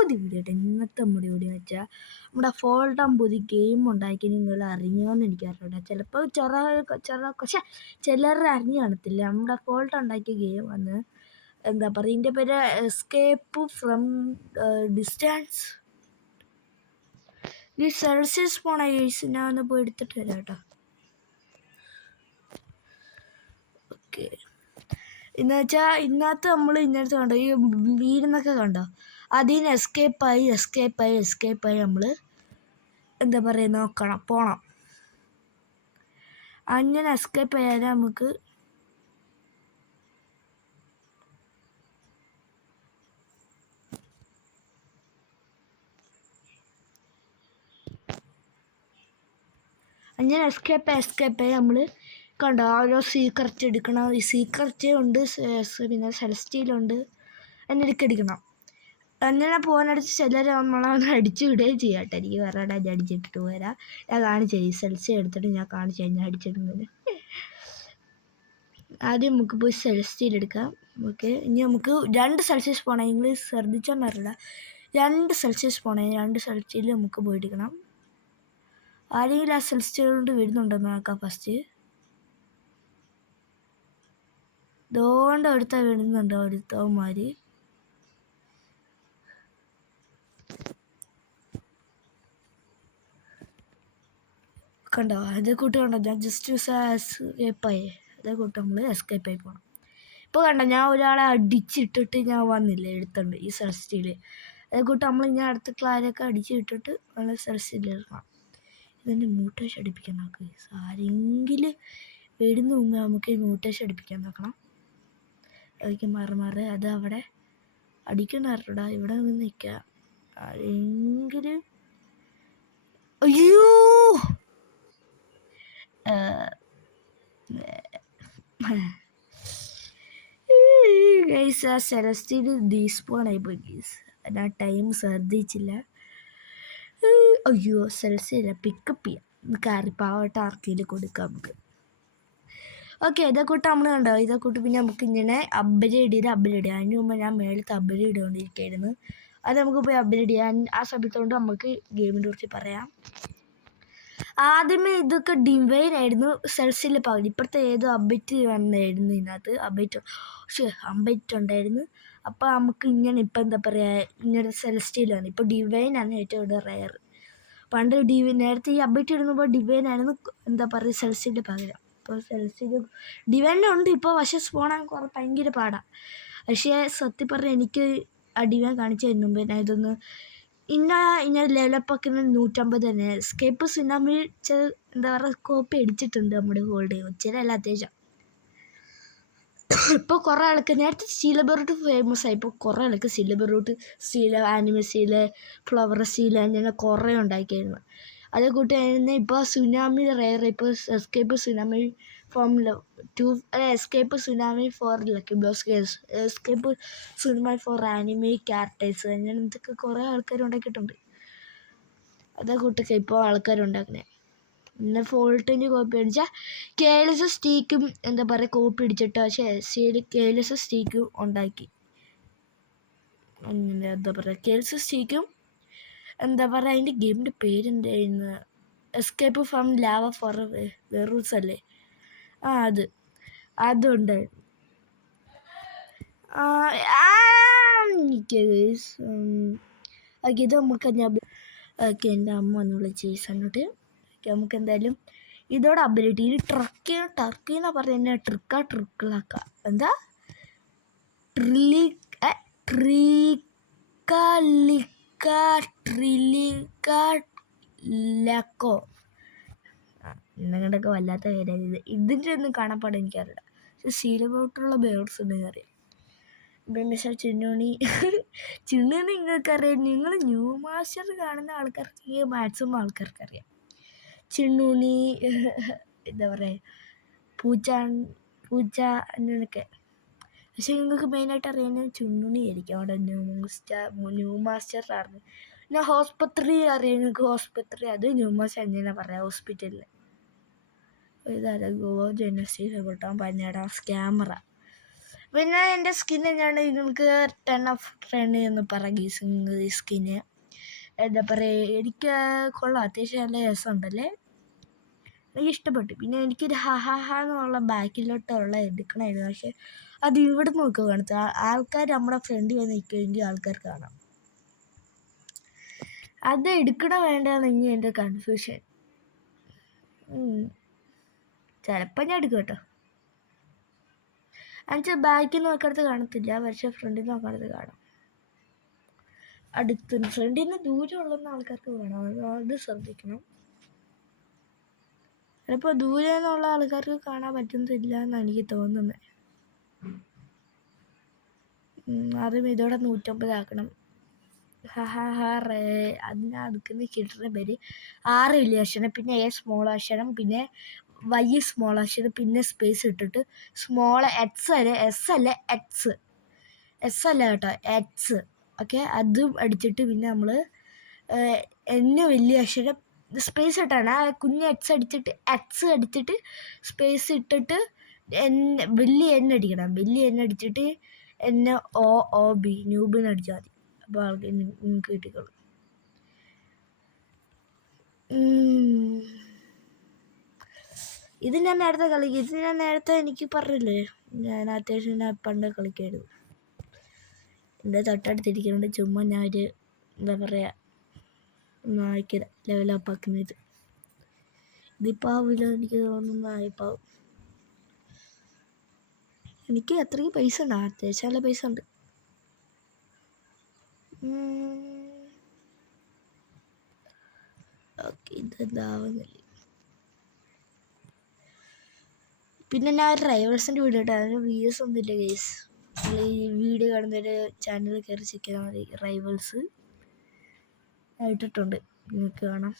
പുതിയ വീഡിയോ ആയിട്ട് ഇന്നത്തെ നമ്മുടെ വീഡിയോ വെച്ചാൽ നമ്മുടെ ഫോൾഡം പുതിയ ഗെയിം ഉണ്ടാക്കി നിങ്ങൾ അറിഞ്ഞോന്ന് എനിക്കറിയില്ല. ചിലപ്പോൾ ചിലർ അറിഞ്ഞു കാണത്തില്ല. നമ്മുടെ ഫോൾട്ട് ഉണ്ടാക്കിയ ഗെയിം വന്ന് എന്താ പറയുക, ഇതിൻ്റെ പേര് എസ്കേപ്പ് ഫ്രം ഡിസ്റ്റൻസ്. ഈ സെൽഷ്യസ് പോണ കേസ് ഞാൻ ഒന്ന് പോയി എടുത്തിട്ട് വരാം കേട്ടോ. ഓക്കെ, എന്ന് വെച്ചാൽ ഇന്നത്തെ നമ്മൾ ഇന്നത്തെ കണ്ടോ ഈ വീടെന്നൊക്കെ കണ്ടോ, അതിന് എസ്കേപ്പായി നമ്മൾ എന്താ പറയുക പോണം. അങ്ങനെ എസ്കേപ്പ് ചെയ്യാതെ നമുക്ക് എസ്കേപ്പ് നമ്മൾ കണ്ടോ ഓരോ സീക്രറ്റ് എടുക്കണം. ഈ സീക്രറ്റ് ഉണ്ട്, പിന്നെ സെലസ്റ്റീലുണ്ട്, അതിനിടയ്ക്ക് എടുക്കണം. അങ്ങനെ പോകാനടിച്ച് ചിലർ നമ്മളെ അടിച്ചു വിടുകയും ചെയ്യാം കേട്ടോ. എനിക്ക് വേറെ അടിച്ചിട്ടിട്ട് പോരാ, ഞാൻ കാണിച്ചു തരും. സെൽസി എടുത്തിട്ട് ഞാൻ കാണിച്ചു കഴിഞ്ഞാൽ അടിച്ചിടുന്നത്. ആദ്യം നമുക്ക് പോയി സെലസ്റ്റീൽ എടുക്കാം. ഓക്കെ, ഇനി നമുക്ക് 2 സെൽഷ്യസ് പോകണം. ഇംഗ്ലീഷ് ശ്രദ്ധിച്ചോന്നറിയില്ല. 2 സെൽഷ്യസ് പോകണം. 2 സെൽഷ്യയിൽ നമുക്ക് പോയി എടുക്കണം. ആരെങ്കിലും ആ സെൽഷ്യൽ കൊണ്ട് വരുന്നുണ്ടെന്ന് നോക്കാം. ഫസ്റ്റ് ദോണ്ട് എടുത്താൽ വരുന്നുണ്ടോ ഒരുത്തവന്മാർ. കണ്ടോ അതേ കൂട്ട് കണ്ടോ, ഞാൻ ജസ്റ്റ് എസ്കേപ്പായി. അതേ കൂട്ട് നമ്മൾ എസ്കേപ്പായി പോകണം. ഇപ്പോൾ കണ്ടോ ഞാൻ ഒരാളെ അടിച്ചിട്ടിട്ട് ഞാൻ വന്നില്ലേ എടുത്തുണ്ട് ഈ സെൽസ്റ്റീൽ. അതേ കൂട്ട് നമ്മൾ ഇങ്ങനെ അടുത്ത ക്ലാരൊക്കെ അടിച്ചിട്ടിട്ട് നമ്മൾ സെൽസ്റ്റീൽ എടുക്കണം. ഇതിൻ്റെ മ്യൂട്ടേഷൻ അടിപ്പിക്കാൻ നോക്ക്. ആരെങ്കിലും വരുന്ന മുമ്പ് നമുക്ക് മ്യൂട്ടേഷൻ അടിപ്പിക്കാൻ നോക്കണം. അതൊക്കെ മാറി അത് അവിടെ അടിക്കണടാ. ഇവിടെ നിന്ന് നിൽക്കുക. ആരെങ്കിലും അയ്യോ ഗൈസ്, ആ സെലസ്റ്റീൽ ഡീസ്പോണായി പോയി ഗൈസ്. ഞാൻ ടൈം ശ്രദ്ധിച്ചില്ല. അയ്യോ സെൽസിയല്ല, പിക്കപ്പ് ചെയ്യാം. പാവട്ട ആർക്കിയിൽ കൊടുക്കാം നമുക്ക്. ഓക്കെ, ഇതേ കൂട്ട് നമ്മൾ കണ്ടോ, ഇതേ കൂട്ട് പിന്നെ നമുക്ക് ഇങ്ങനെ അപ്ഗ്രേഡ് അതിന് മുമ്പ് ഞാൻ മേളത്തെ അപ്ഗ്രേഡ് ചെയ്തുകൊണ്ടിരിക്കുകയായിരുന്നു. അത് നമുക്ക് പോയി അപ്ഗ്രേഡ് ചെയ്യാൻ. ആ സമയത്തുകൊണ്ട് നമുക്ക് ഗെയിമിനെ കുറിച്ച് പറയാം. ആദ്യമേ ഇതൊക്കെ ഡിവൈൻ ആയിരുന്നു സെൽസിൽ പകുതി. ഇപ്പോഴത്തെ ഏതോ അപ്ഡേറ്റ് വന്നായിരുന്നു ഇതിനകത്ത്. അപ്ഡേറ്റ് ഉണ്ടായിരുന്നു. അപ്പോൾ നമുക്ക് ഇങ്ങനെ ഇപ്പം എന്താ പറയുക, ഇങ്ങനെ സെലസ്റ്റീലാണ്. ഇപ്പോൾ ഡിവൈനാണ് ഏറ്റവും കൂടുതൽ റെയർ. പണ്ട് നേരത്തെ ഈ അപ്ഡേറ്റ് ഇടുമ്പോൾ ഡിവൈനായിരുന്നു എന്താ പറയുക സെൽസിൻ്റെ പകരം. ഇപ്പോൾ സെൽസിൽ ഡിവൈനുണ്ട് ഇപ്പോൾ, പക്ഷേ സ്പോണാൻ ഭയങ്കര പാടാണ്. പക്ഷേ സത്യം പറഞ്ഞാൽ എനിക്ക് ആ ഡിവൈൻ കാണിച്ചു തരുന്നുമ്പ് ഞാൻ ഇതൊന്ന് ഇങ്ങനെ ലെവലപ്പൊക്കെ 150 തന്നെ. എസ്കേപ്പ് സുനാമി എന്താ പറയുക കോപ്പി അടിച്ചിട്ടുണ്ട് നമ്മുടെ ഗോൾഡ്. ഒച്ചിരല്ല അത്യാവശ്യം. ഇപ്പോൾ കുറേ ആൾക്ക് നേരത്തെ സിൽവർ റൂട്ട് ഫേമസ് ആയി. ഇപ്പോൾ കുറേ ആൾക്ക് സിൽവർ റൂട്ട്, ആനിമൽ ഫ്ലവർ അങ്ങനെ കുറേ ഉണ്ടാക്കിയായിരുന്നു. അതേ കൂട്ടി തന്നെ ഇപ്പോൾ സുനാമി റെയർ. ഇപ്പോൾ escape tsunami escape tsunami for lucky blows, escape tsunami for animal characters, അങ്ങനെ ഇതൊക്കെ കുറേ ആൾക്കാർ ഉണ്ടാക്കിയിട്ടുണ്ട്. അതേ കൂട്ടൊക്കെ ഇപ്പോൾ ആൾക്കാരുണ്ടാക്കുന്നത്. പിന്നെ ഫോൾട്ടിന് കോപ്പി അടിച്ചാൽ കേലസ് സ്റ്റീക്കും എന്താ പറയുക കോപ്പി അടിച്ചിട്ട്, പക്ഷേ കേലസ് സ്റ്റീക്കും ഉണ്ടാക്കി. അങ്ങനെ എന്താ പറയുക കേലസ് സ്റ്റീക്കും എന്താ പറയുക അതിൻ്റെ ഗെയിമിൻ്റെ പേരെന്തായിരുന്നു, എസ്കേപ്പ് ഫ്രം ലാവ ഫോർ വെറൂസ് അല്ലേ, അതുണ്ടായിരുന്നു. ഇത് നമുക്ക് ഓക്കെ, എൻ്റെ അമ്മ ഒന്ന് വിളിച്ച് അങ്ങോട്ട്. നമുക്ക് എന്തായാലും ഇതോടെ അബിലിറ്റി ഇത് ടർക്കി എന്നാ പറയുന്നത്. ട്രിക്കിളാക്ക എന്താ ട്രിലിക്കോ എന്നങ്ങോട്ടൊക്കെ വല്ലാത്ത പേരായത്. ഇതിൻ്റെ ഒന്നും കാണാപ്പാട് എനിക്കറിയില്ല. പക്ഷെ സീലബോട്ടുള്ള ബേർഡ്സ് ഉണ്ടെന്ന് അറിയാം. മിസ്റ്റർ ചിന്നുണി നിങ്ങൾക്കറിയാം. നിങ്ങൾ ന്യൂ മാസ്റ്റർ കാണുന്ന ആൾക്കാർക്ക് മാക്സിമം ആൾക്കാർക്കറിയാം. ചിണ്ണുണി എന്താ പറയുക പൂച്ച അങ്ങനെയൊക്കെ. പക്ഷെ നിങ്ങൾക്ക് മെയിനായിട്ട് അറിയുന്നത് ചുണ്ണുണി ആയിരിക്കും. അവിടെ ന്യൂ മാസ്റ്റർ അറിഞ്ഞു. പിന്നെ ഹോസ്പത്രി അറിയാം നിങ്ങൾക്ക്. ഹോസ്പത്രി അത് ന്യൂ മാസ്റ്റർ എങ്ങനെ പറയാം. ഹോസ്പിറ്റലിൽ ഇതാര ഗോവ ജനസി കൊട്ടാൻ പഞ്ഞട ക്യാമറ പിന്നെ എൻ്റെ സ്കിൻ തന്നെയാണ് നിങ്ങൾക്ക് 10/10 എന്ന് പറയാം ഗീസ്. ഈ സ്കിന്ന് എന്താ പറയുക, എനിക്ക് കൊള്ളാം, അത്യാവശ്യം നല്ല രസമുണ്ടല്ലേ, എനിക്ക് ഇഷ്ടപ്പെട്ടു. പിന്നെ എനിക്കൊരു എന്നുള്ള ബാക്കിലോട്ടുള്ള എടുക്കണമായിരുന്നു, പക്ഷെ അത് ഇവിടെ നോക്കുക കാണുന്നത് ആൾക്കാർ നമ്മുടെ ഫ്രണ്ടിൽ വന്ന് നിൽക്കുമെങ്കിൽ ആൾക്കാർ കാണാം. അത് എടുക്കണ വേണ്ടെന്ന് ഇനി എൻ്റെ കൺഫ്യൂഷൻ. ചിലപ്പോൾ ഞാൻ എടുക്കും കേട്ടോ. എന്നുവെച്ചാൽ ബാക്കിൽ നോക്കണത് കാണത്തില്ല, പക്ഷെ ഫ്രണ്ടിൽ നോക്കണത് കാണാം. അടുത്ത് ഫ്രണ്ടിൽ നിന്ന് ദൂരമുള്ള ആൾക്കാർക്ക് വേണം, അത് ശ്രദ്ധിക്കണം. ചിലപ്പോൾ ദൂരെ നിന്നുള്ള ആൾക്കാർക്ക് കാണാൻ പറ്റുന്നില്ല എന്നാണ് എനിക്ക് തോന്നുന്നത്. അതും ഇതോടെ 150 ആക്കണം. അതിനടുക്കുന്ന കിട്ടുന്ന പേര് 6 വലിയ അക്ഷരം, പിന്നെ A സ്മോൾ അക്ഷരം, പിന്നെ Y സ്മോൾ അക്ഷരം, പിന്നെ സ്പേസ് ഇട്ടിട്ട് സ്മോൾ എസ് അല്ല എസ് അല്ല കേട്ടോ, എക്സ്. ഓക്കെ, അതും അടിച്ചിട്ട് പിന്നെ നമ്മൾ N വലിയ അക്ഷരം സ്പേസ് ഇട്ടാണ് ആ കുഞ്ഞ് എക്സ് അടിച്ചിട്ട് സ്പേസ് ഇട്ടിട്ട് വലിയ N അടിക്കണം. വലിയ N അടിച്ചിട്ട് NOOB ന്യൂബിന് അടിച്ചാൽ മതി. അപ്പോൾ ആൾക്ക് നിങ്ങൾക്ക് കിട്ടിക്കോളും. ഇത് ഞാൻ നേരത്തെ എനിക്ക് പറഞ്ഞില്ലേ, ഞാൻ അത്യാവശ്യം പണ്ട് കളിക്കായിരുന്നു. എൻ്റെ തൊട്ടടുത്തിരിക്കുന്നുണ്ട്, ചുമ്മാ ഞാൻ ഒരു എന്താ പറയുക ഒന്ന് ആയിക്കില്ല ലെവലപ്പ് ആക്കുന്നത്. ഇതിപ്പോൾ ആവില്ല എനിക്ക് തോന്നുന്നു. എനിക്ക് അത്രയ്ക്ക് പൈസ ഉണ്ട്, അത്യാവശ്യം നല്ല പൈസ ഉണ്ട്. ഓക്കെ, ഇതെന്താവുന്നില്ല. പിന്നെ ഞാൻ റൈവൽസിൻ്റെ വീഡിയോ ഇട്ട്, അതിന് വ്യൂസ് ഒന്നുമില്ല ഗൈസ്. ഈ വീഡിയോ കാണുന്നൊരു ചാനൽ കയറി ചെക്ക് ചെയ്താൽ മതി. റൈവൽസ് ഇട്ടിട്ടുണ്ട്, നിങ്ങൾക്ക് കാണാം.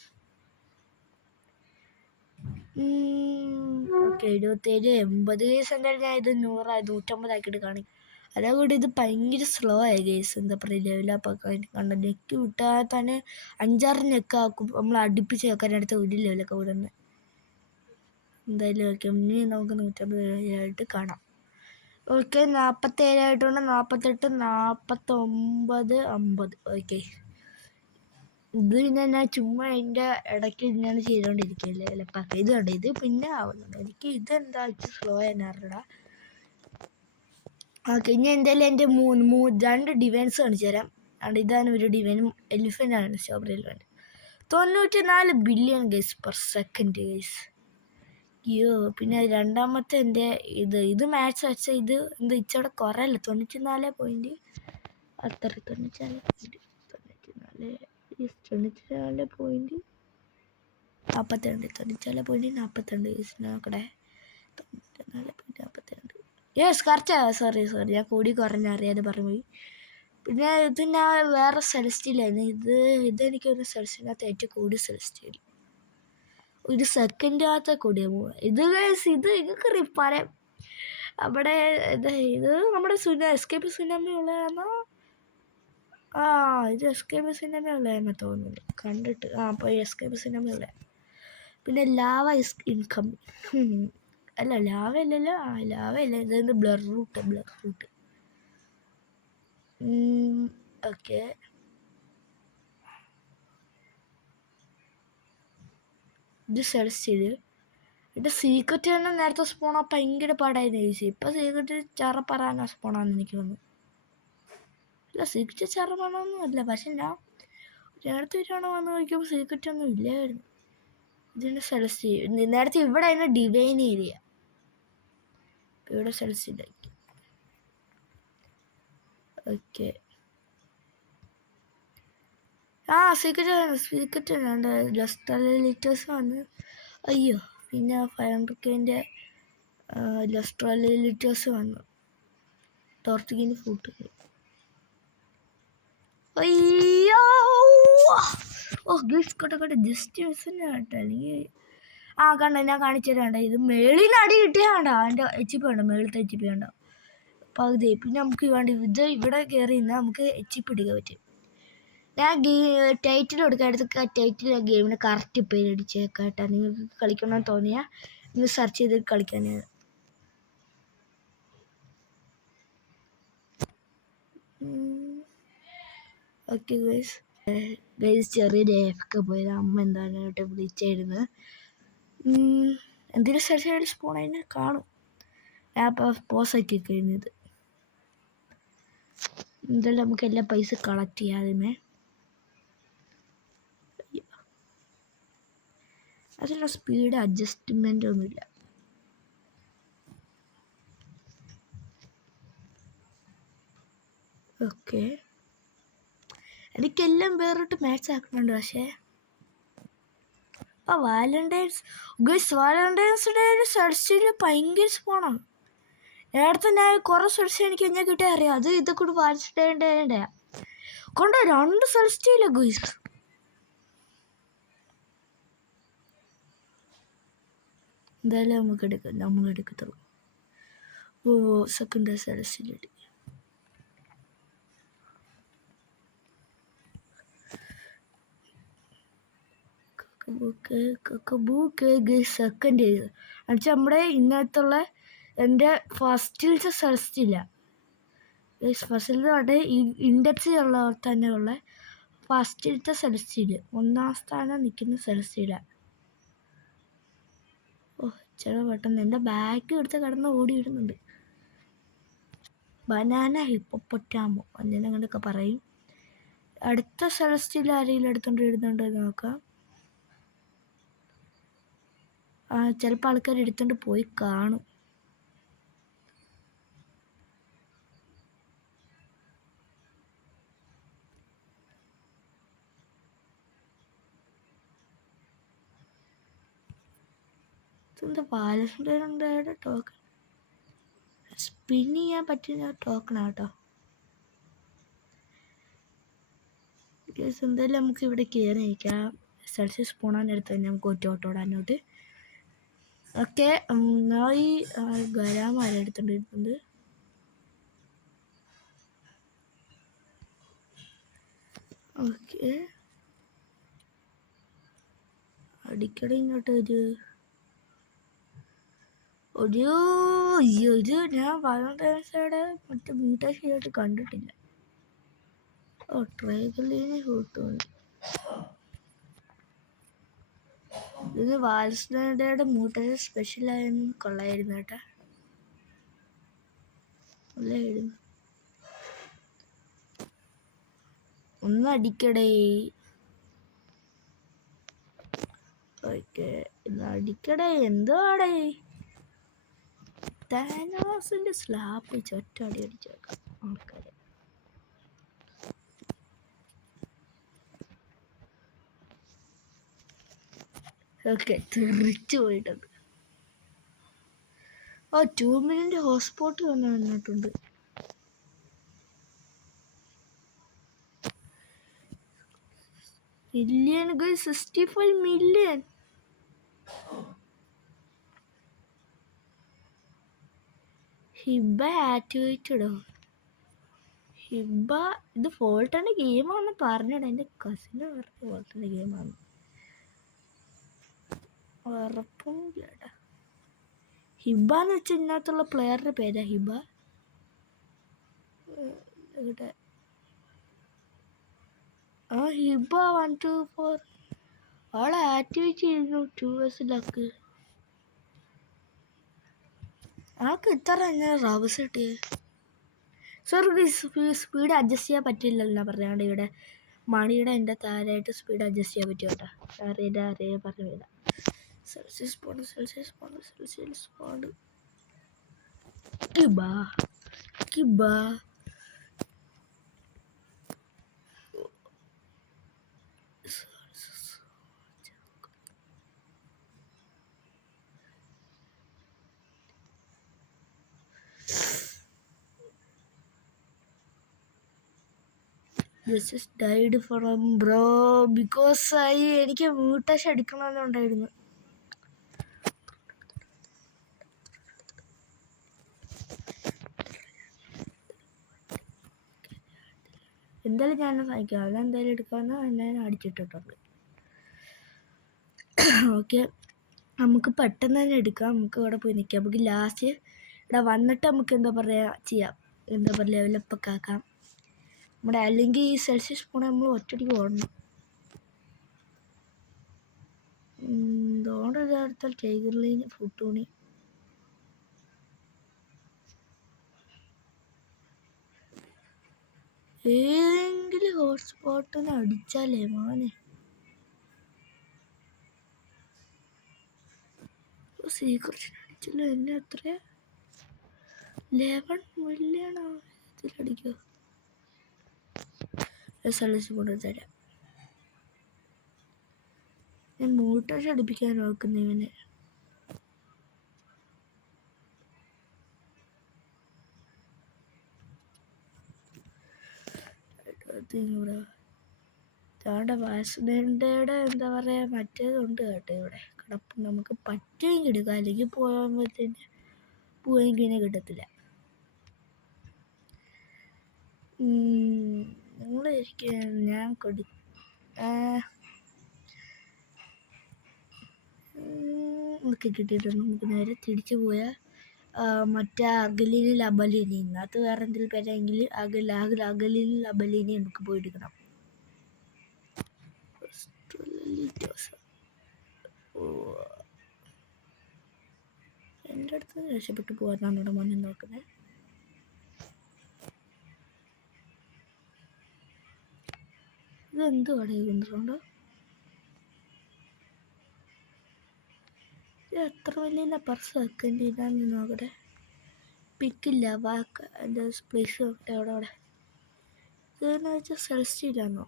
ഓക്കെ, 27 80 കേസ് എന്തായാലും ഞാൻ ഇത് 150 ആക്കിയിട്ട് കാണിക്കും. അതേകൂടി ഇത് ഭയങ്കര സ്ലോ ആയി ഗേസ്. എന്താ പറയുക, ലെവലപ്പൊക്കെ കണ്ട നെക്ക് വിട്ടാൽ തന്നെ 5-6 നെക്ക് ആക്കും. നമ്മൾ അടുപ്പിച്ച് വെക്കാനടുത്ത് ഒരു ലെവലൊക്കെ വിടുന്നത്. എന്തായാലും ഓക്കെ, ഇനി നമുക്ക് 150 കാണാം. ഓക്കെ, 47 ആയിട്ടുണ്ട്, 48, 49, 50. ഓക്കെ, ഇത് പിന്നെ ഞാൻ ചുമ്മാ അതിൻ്റെ ഇടയ്ക്ക് ഇങ്ങനെ ചെയ്തുകൊണ്ടിരിക്കുകയല്ലേ ചിലപ്പോൾ. ഇത് കണ്ടോ, ഇത് പിന്നെ ആവുന്നുണ്ട്. എനിക്ക് ഇതെന്താ സ്ലോ തന്നെ അറിയടാ. ഓക്കെ, ഇനി എന്തായാലും എൻ്റെ 2 ഡിവൈൻസ് കാണിച്ചു തരാം. അതുകൊണ്ട് ഇതാണ് ഒരു ഡിവൈനും എലിഫൻ്റാണ്, strawberry elephant. 94 billion guys per second guys. അയ്യോ, പിന്നെ രണ്ടാമത്തെ എൻ്റെ ഇത് മാച്ച് വെച്ചാൽ ഇത് എന്താ ഇച്ചിടെ കുറയല്ല, 94 പോയിൻറ്റ് അത്ര 94 പോയിൻറ്റ് 42 ഗൈസ്. നോക്കട്ടെ, 94.42. Yes, correct. സോറി ഞാൻ കൂടി കുറഞ്ഞറിയാതെ പറഞ്ഞു പോയി. പിന്നെ ഇത് ഞാൻ വേറെ സെലസ്റ്റിയിലായിരുന്നു. ഇതെനിക്കൊരു സെലസ്റ്റിനകത്ത് ഏറ്റവും കൂടിയ സെലസ്റ്റിയിൽ 1 സെക്കൻഡിനകത്ത് കൂടിയ പോവുക. ഇത് നിങ്ങൾക്ക് റിപ്പാരം അവിടെ ഇത് നമ്മുടെ എസ്കേപ്പ് സുനാമി ഉള്ളതാണോ? ഇത് എസ്കേപ്പ് സുനാമി ഉള്ളതെന്ന് തോന്നുന്നു കണ്ടിട്ട്. അപ്പോൾ എസ്കേപ്പ് സുനാമി ഉള്ള. പിന്നെ ലാവ ഇസ് ഇൻകമിങ്. അല്ല, ലാവ ഇല്ലല്ലോ. ലാവ ഇല്ല, ഇതെന്ത് ബ്ലർ റൂട്ട്. ഓക്കെ, ഇത് സെലസ്റ്റിയൽ. ഇതിൻ്റെ സീക്രറ്റ് തന്നെ നേരത്തെ സ്പോണാ ഭയങ്കര പാടായിരുന്നു ചോദിച്ചു. ഇപ്പം സീക്രറ്റ് ചറപ്പറാനാ സ്പോണാന്ന് എനിക്ക് തോന്നുന്നു. അല്ല, സീക്രറ്റ് ചറപ്പറാനൊന്നും അല്ല, പക്ഷെ ഞാൻ നേരത്തെ ഒരാണോ വന്ന് നോക്കിയപ്പോൾ സീക്രറ്റ് ഒന്നും ഇല്ലായിരുന്നു. ഇതിൻ്റെ സെലസ്റ്റിയൽ നേരത്തെ ഇവിടെ അതിന് ഡിവൈൻ ഏരിയ, ഇവിടെ സെലസ്റ്റിയലാക്കി. ഓക്കെ, സീക്രറ്റ് ഉണ്ട്. ജസ്റ്റ് ലിറ്റേഴ്സ് വന്ന്. അയ്യോ, പിന്നെ 500Kൻ്റെ ലിറ്റേഴ്സ് വന്നു. ടോർട്ടിക്കിന് ഫൂട്ട്. അയ്യോ, ഗിഫ്റ്റ് കൊട്ടെ ജസ്റ്റ് മിസ്സിന് കേട്ടോ. അല്ലെങ്കിൽ കണ്ട, ഞാൻ കാണിച്ചു തരാണ്ട. ഇത് മേളിൽ അടി കിട്ടിയാൽ വേണ്ട, അതിൻ്റെ HP വേണ്ട, മേളിലത്തെ HP വേണ്ട പകുതി. പിന്നെ നമുക്ക് വേണ്ട ഇവിടെ കയറി നിന്ന് നമുക്ക് HP എടുക്കാൻ പറ്റും. ഞാൻ ടൈറ്റിൽ കൊടുക്കാൻ ടൈറ്റിൽ ഗെയിമിന് കറക്റ്റ് പേരടിച്ചേക്കാട്ടോ. നിങ്ങൾക്ക് കളിക്കണമെന്ന് തോന്നിയാൽ നിങ്ങൾ സെർച്ച് ചെയ്ത് കളിക്കാൻ. ഓക്കെ ഗൈസ് ചെറിയ ഡേഫൊക്കെ പോയത് അമ്മ എന്താണ് വിളിച്ചായിരുന്നു. എന്തെങ്കിലും സെഷൻ പോണതിന് കാണും. ഞാൻ അപ്പോൾ പോസാക്കി കഴിഞ്ഞത്. എന്തായാലും നമുക്ക് എല്ലാ പൈസ കളക്ട് ചെയ്യാതെ അതിനുള്ള സ്പീഡ് അഡ്ജസ്റ്റ്മെൻ്റ് ഒന്നുമില്ല. ഓക്കെ എനിക്കെല്ലാം വേറിട്ട് മാച്ച് ആക്കുന്നുണ്ട്. പക്ഷേ വാലന്റൈൻസ് ഡേ സെർച്ചിൽ ഭയങ്കര സ്പോണാണ്. നേരത്തെ ഞാൻ കുറേ സെർച്ച് എനിക്ക് എന്നെ കിട്ടിയാൽ അറിയാം. അത് ഇത് കൂടി വാലിഡേൻ്റെ കൊണ്ട് 2 സെർച്ചില്ല ഗുയ്സ്. എന്തായാലും നമുക്ക് എടുക്കാം, നമ്മൾ എടുക്കത്തുള്ളൂ. സെക്കൻഡ് സെർച്ചിലിട്ട് സെക്കൻഡ് എന്നുവെച്ചാൽ നമ്മുടെ ഇന്നത്തുള്ള എൻ്റെ ഫസ്റ്റിലത്തെ സെർച്ചില്ല. ഫസ്റ്റിലത്തെ ഇൻഡെക്സ് ഉള്ള തന്നെയുള്ള ഫസ്റ്റിലത്തെ സെർച്ചില് 1ാം സ്ഥാനം നിൽക്കുന്ന സെർച്ചില. ചില പെട്ടെന്ന് എൻ്റെ ബാഗ് എടുത്ത് കിടന്ന് ഓടിയിടുന്നുണ്ട്. ബനാന ഹിപ്പോപ്പൊറ്റാമോ അങ്ങനെയൊക്കെ പറയും. അടുത്ത സെലസ്റ്റിൽ ആരെങ്കിലും എടുത്തുകൊണ്ട് നോക്കാം. ചിലപ്പോൾ ആൾക്കാർ എടുത്തുകൊണ്ട് പോയി കാണും. ഇതെന്താ വാലന്റൈൻഡേയുടെ ടോക്കൺ സ്പിൻ ചെയ്യാൻ പറ്റുന്ന ടോക്കണാട്ടോ. എന്തായാലും നമുക്ക് ഇവിടെ കയറി നിൽക്കാം. സെൽഷ്യസ് പോണാനെടുത്ത് തന്നെ നമുക്ക് ഒറ്റോട്ടോടാനോട്ട്. ഓക്കെ ഈ ഗരാമാര എടുത്തോണ്ടിരിക്കുന്നത്. ഓക്കെ അടിക്കടി ഇങ്ങോട്ട് ഒരു ഞാൻ വാലന്റൈൻസ് മറ്റേ മ്യൂട്ടേഷനായിട്ട് കണ്ടിട്ടില്ല. ട്രൈഗലിനെ കൂട്ടുന്നുണ്ട്. ഇത് വാലന്റൈൻഡേയുടെ മ്യൂട്ടേഷൻ സ്പെഷ്യലായിരുന്നു. കൊള്ളായിരുന്നു കേട്ടാ, നല്ലായിരുന്നു. ഒന്നടിക്കടേ. ഓക്കെ അടിക്കടേ. എന്തുവാടേ താനോസിന്റെ സ്ലാപ്പ് ചൊറ്റടി അടിച്ചേക്കാം ആൾക്കാരെ. ഓക്കെ തെറിച്ചു പോയിട്ടുണ്ട്. 2 മിനിറ്റ് ഹോട്ട്സ്പോട്ട് വന്നിട്ടുണ്ട്. Million 65 million. ഹിബ ആക്ടിവേറ്റഡോ? ഹിബ ഇത് ഫോൾട്ടൻ്റെ ഗെയിമാണെന്ന് പറഞ്ഞിട. എൻ്റെ കസിന് പറഞ്ഞ ഫോൾട്ടൻ്റെ ഗെയിമാണ്. ഉറപ്പൊന്നുമില്ലടാ. ഹിബ എന്ന് വെച്ചാൽ ഇതിനകത്തുള്ള പ്ലെയറുടെ പേരാ ഹിബ. ഹിബ 124 അവളെ ആക്ടിവേറ്റ് ചെയ്യുന്നു. 2 വയസ്സിലാക്ക് ആൾക്ക് ഇത്ര തന്നെ റബ്സ് കിട്ടിയത്. സ്പീഡ് അഡ്ജസ്റ്റ് ചെയ്യാൻ പറ്റില്ലല്ലോ പറഞ്ഞാണ്ട്. ഇവിടെ മണിയുടെ എൻ്റെ താരായിട്ട് സ്പീഡ് അഡ്ജസ്റ്റ് ചെയ്യാൻ പറ്റും കേട്ടോ. അറിയാ പറഞ്ഞില്ല. സെൽഷ്യസ് പോണ്ട് കിബ. Just died from bro because എനിക്ക് മ്യൂട്ടേഷൻ അടിക്കണമെന്നുണ്ടായിരുന്നു. എന്തായാലും ഞാൻ സഹിക്കാം. അതെന്തായാലും എടുക്കാമെന്ന് ഞാൻ അടിച്ചിട്ടിട്ടുണ്ട്. ഓക്കെ നമുക്ക് പെട്ടെന്ന് തന്നെ എടുക്കാം. നമുക്ക് ഇവിടെ പോയി നിൽക്കാം. നമുക്ക് ലാസ്റ്റ് ഇവിടെ വന്നിട്ട് നമുക്ക് എന്താ പറയുക ചെയ്യാം. എന്താ പറയുക ലെവലപ്പൊക്കെ ആക്കാം. നമ്മുടെ അല്ലെങ്കിൽ ഈ സെൽഷ്യസ് പോണെ നമ്മൾ ഒറ്റടിക്ക് ഓടണം. ഇതോടെ ടൈഗർ ലൈൻ ഫുട്ടൂണി ഏതെങ്കിലും ഹോട്ട്സ്പോട്ടിന് അടിച്ചാലേ മോനെ. സീക്രട്ടിന് അടിച്ചല്ലോ. എന്നെ എത്ര 11 മില്യണോ ഇതിലടിക്കോ? സെലക്ഷൻ കൊണ്ടുതരാം. ഞാൻ മോട്ടോഴ്സ് അടിപ്പിക്കാൻ നോക്കുന്ന ഇവനെ. ഇവിടെ താണ്ട വാസുദേവൻ്റെ എന്താ പറയുക മറ്റേതുണ്ട് കേട്ടോ ഇവിടെ കിടപ്പ്. നമുക്ക് പറ്റുമെങ്കിൽ എടുക്കാം, അല്ലെങ്കിൽ പോകുമ്പോഴത്തേന് പോയെങ്കിനെ കിട്ടത്തില്ല. നിങ്ങൾ ഞാൻ നമുക്ക് കിട്ടിയിട്ടുണ്ട്. നമുക്ക് നേരെ തിരിച്ചു പോയാൽ മറ്റേ അകലിനി ലബലിനി ഇന്നത്തെ വേറെ എന്തെങ്കിലും പേരെങ്കിൽ അകലിനി ലബലിനി നമുക്ക് പോയി എടുക്കണം. എൻ്റെ അടുത്ത് രക്ഷപ്പെട്ടു പോകാനാണ് ഇവിടെ മോനെ നോക്കുന്നത്. ഇതെന്ത് കടയുണ്ടോ? എത്ര വലിയ പർസ് വെക്കേണ്ടിയില്ലാന്ന് നോക്കട്ടെ. പിക്കില്ല വാക്ക് എൻ്റെ പ്ലേസ് നോക്കട്ടെ. അവിടെ ഇതെന്ന് വെച്ചാൽ സെലസ്റ്റീലാണോ?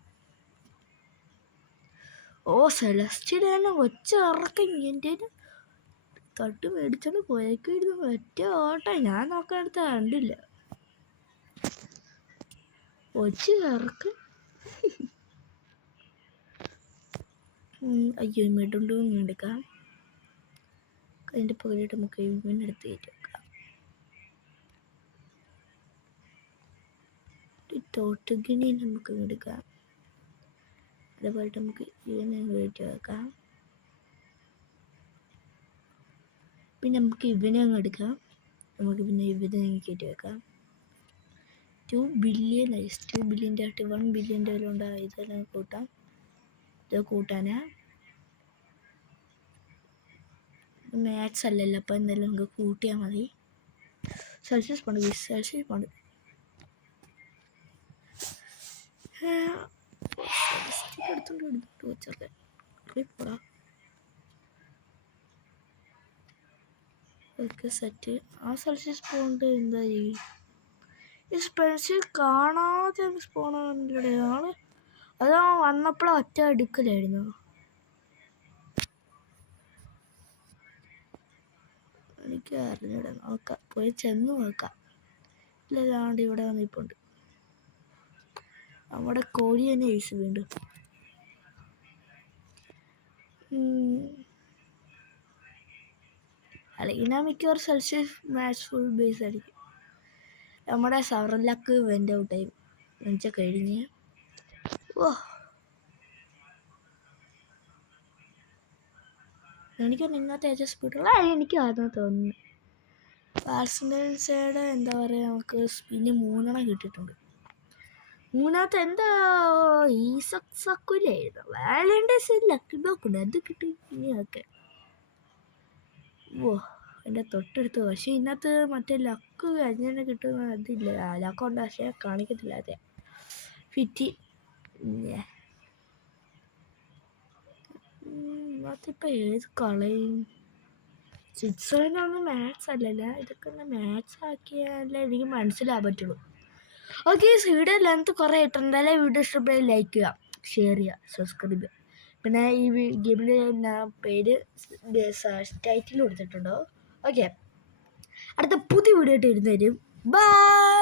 ഓ സെലസ്റ്റീലാണ്. ഒച്ച ഇറക്കം എൻ്റെ തട്ട് മേടിച്ചോണ്ട് പോയേക്കായിരുന്നു. ഒറ്റ ഓട്ടം. ഞാൻ നോക്കാനടുത്ത് കണ്ടില്ല. ഒച്ച ഇറക്കം. അയ്യോ ഇങ്ങോട്ടുണ്ട് എടുക്കാം. അതിൻ്റെ പകരമായിട്ട് നമുക്ക് ഇവനെടുത്ത് കയറ്റി വെക്കാം. തോട്ടുകിനി നമുക്ക് എടുക്കാം. അതേപോലെ നമുക്ക് ഇവനെ കയറ്റി വെക്കാം. പിന്നെ നമുക്ക് ഇവനെ അങ്ങ് എടുക്കാം. നമുക്ക് പിന്നെ ഇവനെ കയറ്റി വെക്കാം. 2 ബില്യൺ 2 ബില്യൻ്റെ ആയിട്ട് 1 ബില്യൻ്റെ വരെ ഉണ്ട്. ഇതെല്ലാം കൂട്ടാം. ഇത് കൂട്ടാനാ മാത്സ് അല്ലല്ലോ, അപ്പോൾ എന്തായാലും നമുക്ക് കൂട്ടിയാൽ മതി. സെൽഷ്യസ് പോണ്ട് എടുത്തോണ്ട് വെച്ചല്ലേ പോടാ. Okay set. ആ സെൽഷ്യസ് പോണ്ട് എന്താ ഈ സ്പെൻസിൽ കാണാതെ സ്പോണാണ്. അത് വന്നപ്പോഴും ഒറ്റ എടുക്കലായിരുന്നു. എനിക്ക് അറിഞ്ഞൂടെ. നോക്കാം, പോയി ചെന്ന് നോക്കാം. ഇല്ലാണ്ട് ഇവിടെ വന്നിപ്പോണ്ട് നമ്മുടെ കോഴി തന്നെ യൂസ് വീണ്ടും. അല്ലെങ്കിൽ ഞാൻ മിക്കവാറും സെൽഷ്യസ് മാച്ച് ഫുൾ ബേസ് ആയിരിക്കും. നമ്മുടെ സവറിലക്ക് വെൻ്റ് ഔട്ടായി വെച്ചാൽ കഴിഞ്ഞ്. ഓ എനിക്ക് ഇന്നത്തെ ഏറ്റവും സ്പീഡുള്ള എനിക്ക് ആദ്യം തോന്നുന്നു. ബാർസലോണയുടെ എന്താ പറയുക, നമുക്ക് സ്പിന്ന് 3 കിട്ടിയിട്ടുണ്ട്. മൂന്നാമത്തെ എന്താ ഈ സക്കുലായിരുന്നു. വാലൻറ്റൈൻസ് ലക്കി ബ്ലോക്കുണ്ട്, അത് കിട്ടി. ഇനിയൊക്കെ ഓ എൻ്റെ തൊട്ടടുത്ത്. പക്ഷേ ഇതിനകത്ത് മറ്റേ ലക്ക് കഴിഞ്ഞാൽ കിട്ടുന്ന അതില്ല. ലക്കുണ്ട് പക്ഷേ കാണിക്കത്തില്ല. അതെ ഫിറ്റി അതിപ്പോൾ ഏത് കളയും. 6 മാത്സ് അല്ലല്ല, ഇതൊക്കെ ഒന്ന് മാത്സ് ആക്കിയാലേ എനിക്ക് മനസ്സിലാകാൻ പറ്റുള്ളൂ. ഓക്കെ, വീഡിയോ ലെങ്ത് കുറേ ഇട്ടുണ്ട്. അല്ലെങ്കിൽ വീഡിയോ ഇഷ്ടപ്പെട്ടാൽ ലൈക്ക് ചെയ്യുക, ഷെയർ ചെയ്യുക, സബ്സ്ക്രൈബ് ചെയ്യുക. പിന്നെ ഈ ഗെയിമിൽ പേര് ടൈറ്റിൽ കൊടുത്തിട്ടുണ്ടോ. ഓക്കെ, അടുത്ത പുതിയ വീഡിയോ ആയിട്ട് ഇരുന്ന് തരും. ബൈ.